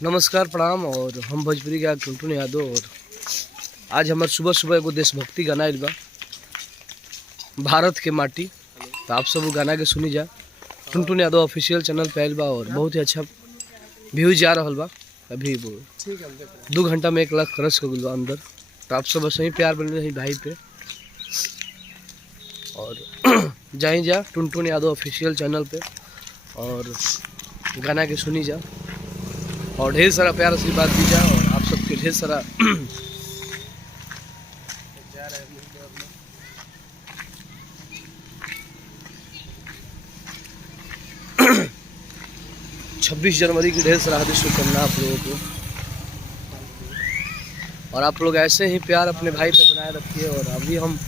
नमस्कार प्रणाम। और हम भोजपुरी का टुनटुन यादव। और आज हमारे सुबह सुबह एगो देशभक्ति गाना आइल बा, भारत के माटी। तो आप सब वो गाना के सुनी जा। टुनटुन यादव ऑफिशियल चैनल पे आइल बा और बहुत ही अच्छा व्यूज आ रहा बा। अभी वो 2 घंटा में 1 लाख क्रॉस हो गइल बा अंदर। तो आप सब सही प्यार बने रही भाई पे। और जाई जा टुनटुन यादव ऑफिशियल चैनल पे और गाना के सुनी जा और ढेर सारा प्यार आशीर्वाद दी जा। और आप सबके ढेर सारा 26 जनवरी की ढेर सारा हार्दिक शुभकामना आप लोगों को। और आप लोग ऐसे ही प्यार अपने भाई पे बनाए रखिए। और अभी हम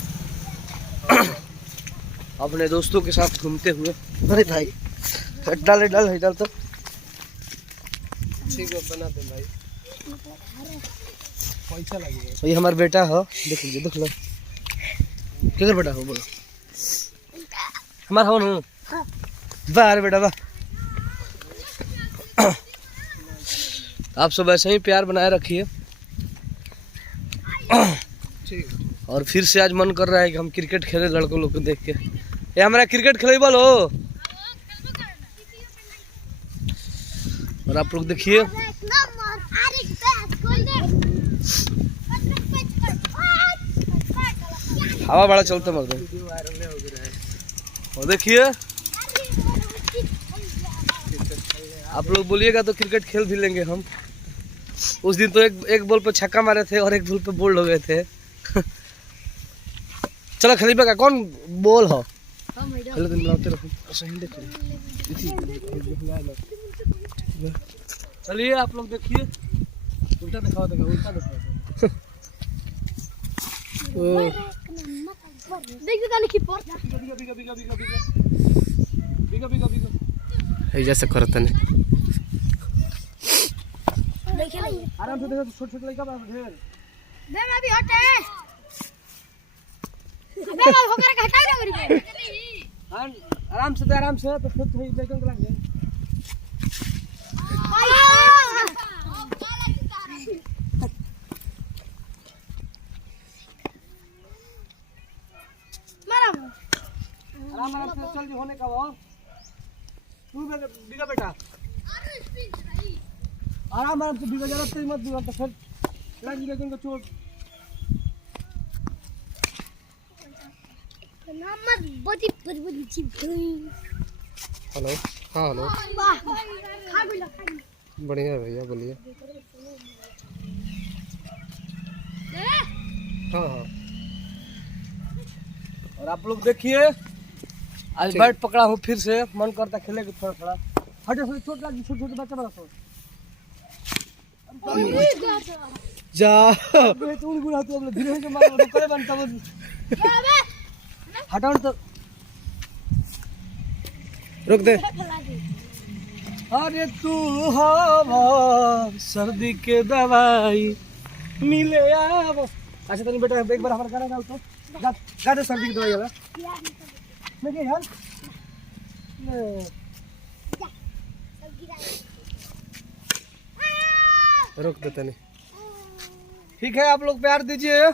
अपने दोस्तों के साथ घूमते हुए, अरे भाई डाल तो ठीक है, बना दे भाई, पैसा लगेगा। ये हमारा बेटा है, देख लीजिए, देख लो किधर बेटा हो, बोलो हमारा हो ना। वाह बेटा वाह। आप सब ऐसे ही प्यार बनाए रखिए। और फिर से आज मन कर रहा है कि हम क्रिकेट खेले लड़कों लोग को देख के। ये हमारा क्रिकेट खेले बोलो। और आप लोग देखिए, हवा बड़ा चलता मर्द। और देखिए, आप लोग बोलिएगा तो क्रिकेट खेल भी लेंगे हम। उस दिन तो एक बॉल पे छक्का मारे थे और एक बॉल पे बोल्ड हो गए थे। चलो खलीफा का कौन बॉल हो, हेलो दिन बनाते रहो। चलिए आप लोग देखिए, उल्टा दिखाओ, उल्टा दिखाओ। जैसे करते हैं आराम से देखो, छोटे छोटे लड़का ढेर दे मैं भी हटे अबे होकर के हटाई ना मेरी पे। हां आराम से तो फिर थोड़ी बेचन लग जाए। आराम से चल भी होने का वो तू बिगा बेटा, आराम से बिगा, जरा तेज मत बिगा तो फिर लग जाएगा चोट। हेलो, हाँ हेलो, बढ़िया है भैया, बोलिए। हाँ हाँ। और आप लोग देखिए, आज बैट पकड़ा हूँ फिर से, मन करता खेले थोड़ा थोड़ा। हटे से चोट लगी, छोटे छोटे बच्चा बड़ा सो जा तू गुड़ा तू अब धीरे से मारो तो करे बनता वो हटाओ तो रुक दे। अरे तू हवा सर्दी के दवाई मिले आवो। अच्छा तनी बेटा एक बार हमारा गाना गाओ तो गा दे सर्दी की दवाई वाला मैं के यार रुक दे तनी। ठीक है, आप लोग प्यार दीजिए।